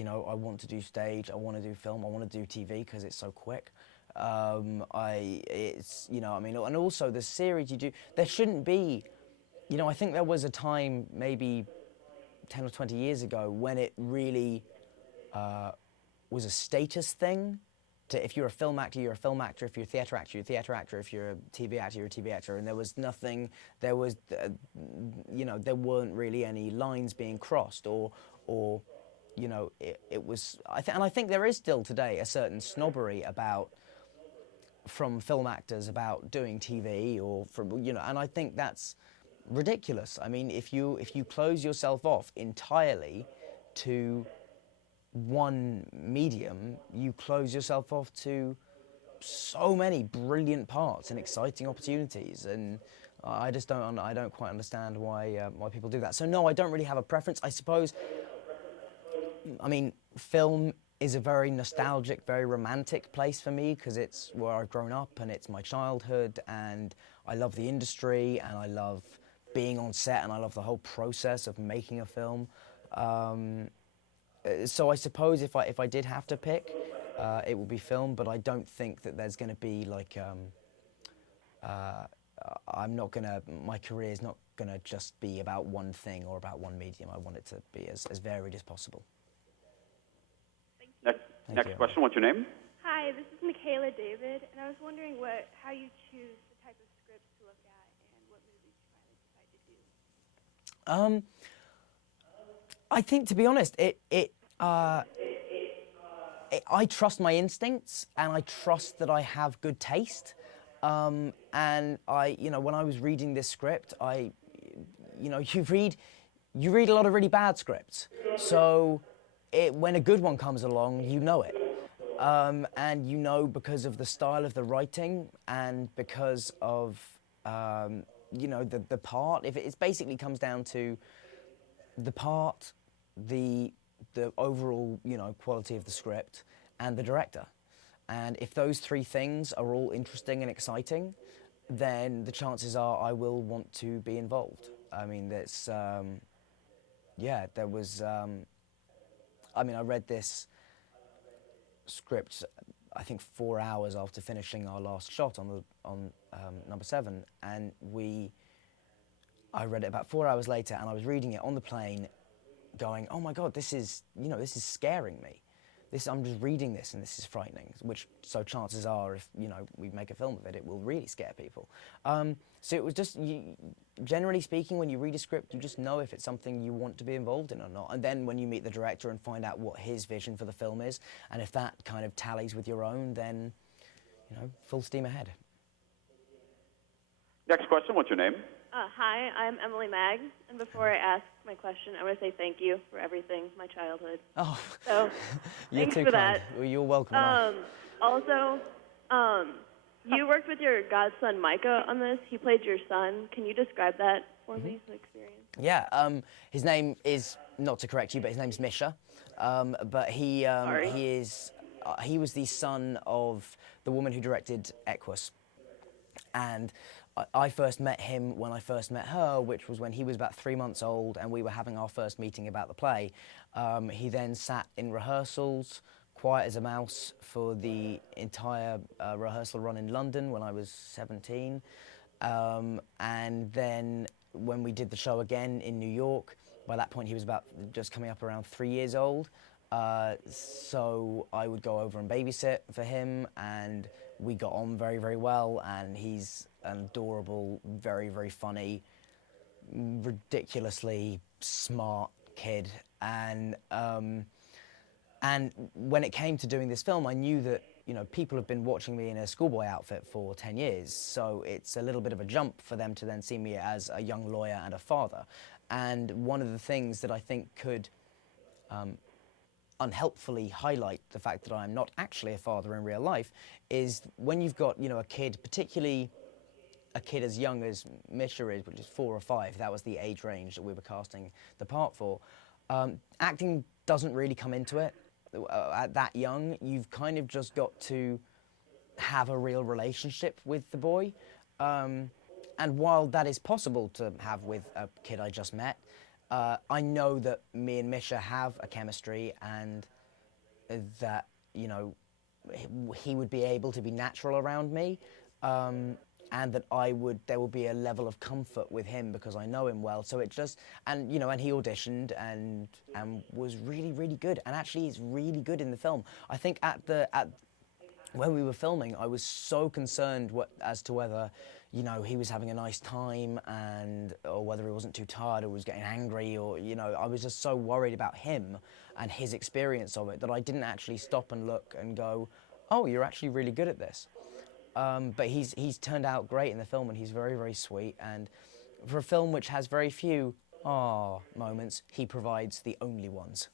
you know, I want to do stage, I want to do film, I want to do TV because it's so quick. It's, you know, I mean, and also the series you do, there shouldn't be, you know, I think there was a time maybe 10 or 20 years ago when it really was a status thing. If you're a film actor, you're a film actor. If you're a theatre actor, you're a theatre actor. If you're a TV actor, you're a TV actor. And there was nothing, there was, you know, there weren't really any lines being crossed or you know, it was, and I think there is still today a certain snobbery from film actors about doing TV or from, you know, and I think that's ridiculous. I mean, if you close yourself off entirely to one medium, you close yourself off to so many brilliant parts and exciting opportunities, and I don't quite understand why people do that. So no, I don't really have a preference. I suppose, I mean, film is a very nostalgic, very romantic place for me because it's where I've grown up and it's my childhood, and I love the industry and I love being on set and I love the whole process of making a film. So I suppose if I did have to pick, it would be film, but I don't think that there's going to be like, my career is not going to just be about one thing or about one medium. I want it to be as varied as possible. Next question, what's your name? Hi, this is Michaela David, and I was wondering how you choose the type of scripts to look at and what movies you finally decide to do. I think, to be honest, I trust my instincts and I trust that I have good taste. And you know, when I was reading this script, you know, you read a lot of really bad scripts. So when a good one comes along, you know it. And you know because of the style of the writing and because of, you know, the part. If it basically comes down to the part, the overall, you know, quality of the script and the director. And if those three things are all interesting and exciting, then the chances are I will want to be involved. I mean, that's, yeah, there was, I mean, I read this script, I think 4 hours after finishing our last shot on number 7, and I read it about 4 hours later, and I was reading it on the plane, going, oh my God, this is, you know, this is scaring me. I'm just reading this and this is frightening, so chances are if, you know, we make a film of it, it will really scare people. So it was just, generally speaking, when you read a script, you just know if it's something you want to be involved in or not. And then when you meet the director and find out what his vision for the film is, and if that kind of tallies with your own, then, you know, full steam ahead. Next question, what's your name? Hi, I'm Emily Mag, and before I ask my question, I want to say thank you for everything, my childhood. Oh, so you're thanks too for kind. that. Well, you're welcome. Also, you worked with your godson Micah on this. He played your son. Can you describe that for me, the experience? Yeah, his name is, not to correct you, but his name's Misha. But he was the son of the woman who directed Equus. And I first met him when I first met her, which was when he was about 3 months old and we were having our first meeting about the play. He then sat in rehearsals, quiet as a mouse, for the entire rehearsal run in London when I was 17. And then when we did the show again in New York, by that point he was about just coming up around 3 years old. So I would go over and babysit for him, and we got on very, very well, and he's an adorable, very, very funny, ridiculously smart kid. And when it came to doing this film, I knew that, you know, people have been watching me in a schoolboy outfit for 10 years, so it's a little bit of a jump for them to then see me as a young lawyer and a father. And one of the things that I think could unhelpfully highlight the fact that I'm not actually a father in real life is when you've got, you know, a kid, particularly a kid as young as Misha is, which is 4 or 5, that was the age range that we were casting the part for. Acting doesn't really come into it at that young. You've kind of just got to have a real relationship with the boy. And while that is possible to have with a kid I just met, I know that me and Misha have a chemistry, and that, you know, he would be able to be natural around me, and that there would be a level of comfort with him because I know him well. So it just, and you know, and he auditioned and was really, really good, and actually he's really good in the film. I think when we were filming, I was so concerned as to whether, you know, he was having a nice time or whether he wasn't too tired or was getting angry, or, you know, I was just so worried about him and his experience of it that I didn't actually stop and look and go, oh, you're actually really good at this. But he's turned out great in the film, and he's very, very sweet. And for a film which has very few moments, he provides the only ones.